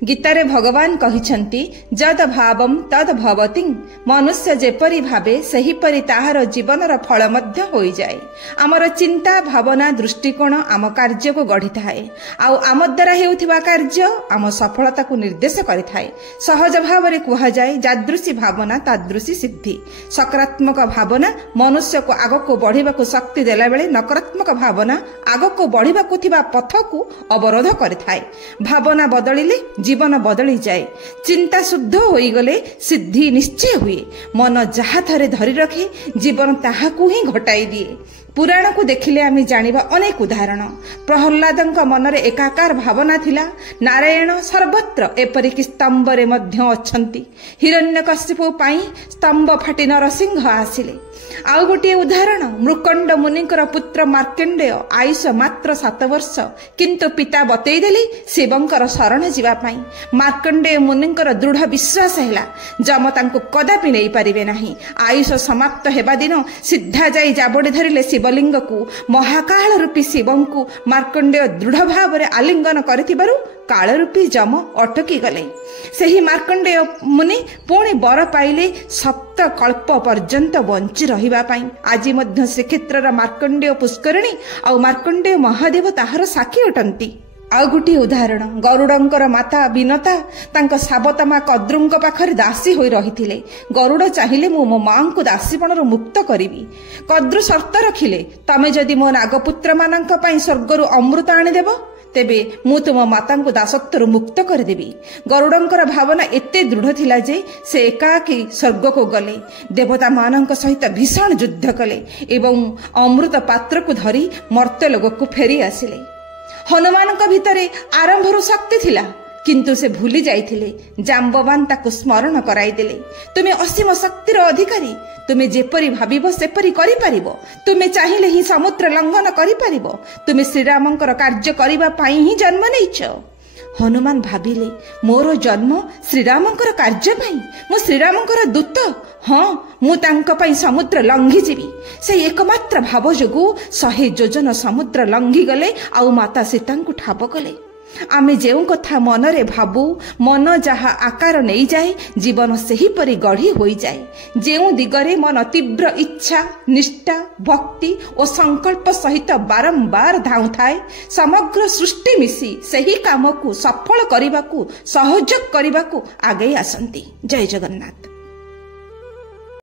गीतारे भगवान कहिछंती जद भावम तद भवति। मनुष्य जेपरी भावे सेहीपरि ताहार जीवनर फल मध्य होई जाए। आमर चिंता भावना दृष्टिकोण आम कार्य को गढ़ी थाए आउ आम द्वारा हेउथिबा कार्य आम सफलता को निर्देश करिथाए। सहज भावरे कुहा जाए जादृशी भावना तादृशी सिद्धि। सकारात्मक भावना मनुष्य को आगको बढ़िबाकू शक्ति देला बेले नकारात्मक भावना आगको बढ़िबाकू थिबा पथ को अवरोध करिथाए। भावना बदलिले जीवन बदली जाए। चिंता शुद्ध होई गले सिद्धि निश्चय हुए। मन जहा थरे धरी रखे जीवन ताहाकू ही घटाई दिए। पुराण को देखिले आमे जानिबा अनेक उदाहरण। प्रहल्लादंक मनरे एकाकार भावना थिला नारायण सर्वत्र एपरिक स्तंभरे मध्य अछंती। हिरण्यकशिपु पाई स्तंभ फाटी नरसिंह आसिले। आउ गोटे उदाहरण मृकंड मुनिकर पुत्र मार्कंडेय आयुष मात्र 7 वर्ष किंतु पिता बतई देले शिवंकर शरण जीवा पाई। मार्कंडेय मुनिकर दृढ़ विश्वास हैला जम तांको कदापि नै पारिबे नाही। आयुष समाप्त हेबा दिन सिद्धा जाई जाबड़ी धरिले शिवलिंग को। महाकाल रूपी शिवं को मार्कंडेय दृढ़ भाव रे आलिंगन करिथिबारु काल रूपी जम अटकी गले। सेही मार्कंडेय मुनि पुणी बर पाइले 7 कल्प पर्यंत बंची रहिबा पाई। आज मध्य श्रीक्षेत्र मार्कंडेय पुष्करणी आ मार्कंडेय महादेव ताहार साक्षी अटंती। आउ गोटे उदाहरण गरुडंकर माता बिनता तांको साबतमा कद्रुंक पाखरे दासी होई रहिथिले। गरुड चाहिले मो मां को दासीपणर मुक्त करिवि। कद्रु शर्त रखिले तमे जदि मो नागपुत्र मानंक पई स्वर्गरु अमृत आनि देबो तेबे मु तुम माता को दासत्वर मुक्त करदेवी। गरुडंकर भावना एते दृढ़ थिला जे से एकाकी स्वर्ग को गले। देवता मानक सहित भीषण युद्ध कले एवं अमृत पात्र को धरी मर्त्यलोक को फेरी आसिले। हनुमान भितरे आरंभर शक्ति थिला किंतु से भूली जाइथिले। जाम्बवान ताको स्मरण कराई देले तुमे असीम शक्तिर अधिकारी। तुमे जेपरी भाबिबो सेपरी करि पारिबो। तुमे चाहिले ही समुद्र लंघन करि पारिबो। तुमे श्रीरामंकर कार्य करिबा पाई ही जन्म नेइछ। हनुमान भाबिले मोर जन्म श्रीरामंकर कार्य पाई। मु श्रीरामंकर दूत। हाँ मु तांको पाई समुद्र लंघी जीवी। से एकमात्र भाव जोगु 100 योजन समुद्र लंघी गले आउ माता सीता को ठाब कले। आमे जेउ कथा मनरे भाबू मन जहा आकार नहीं जाए जीवन सही परी गढ़ी होई जाए। जेउ दिगरे मन तीव्र इच्छा निष्ठा भक्ति और संकल्प सहित बारंबार धाउ थाए समग्र सृष्टि मिसी सही काम को सफल करने को सहयोग करने को आगे आसंती। जय जगन्नाथ।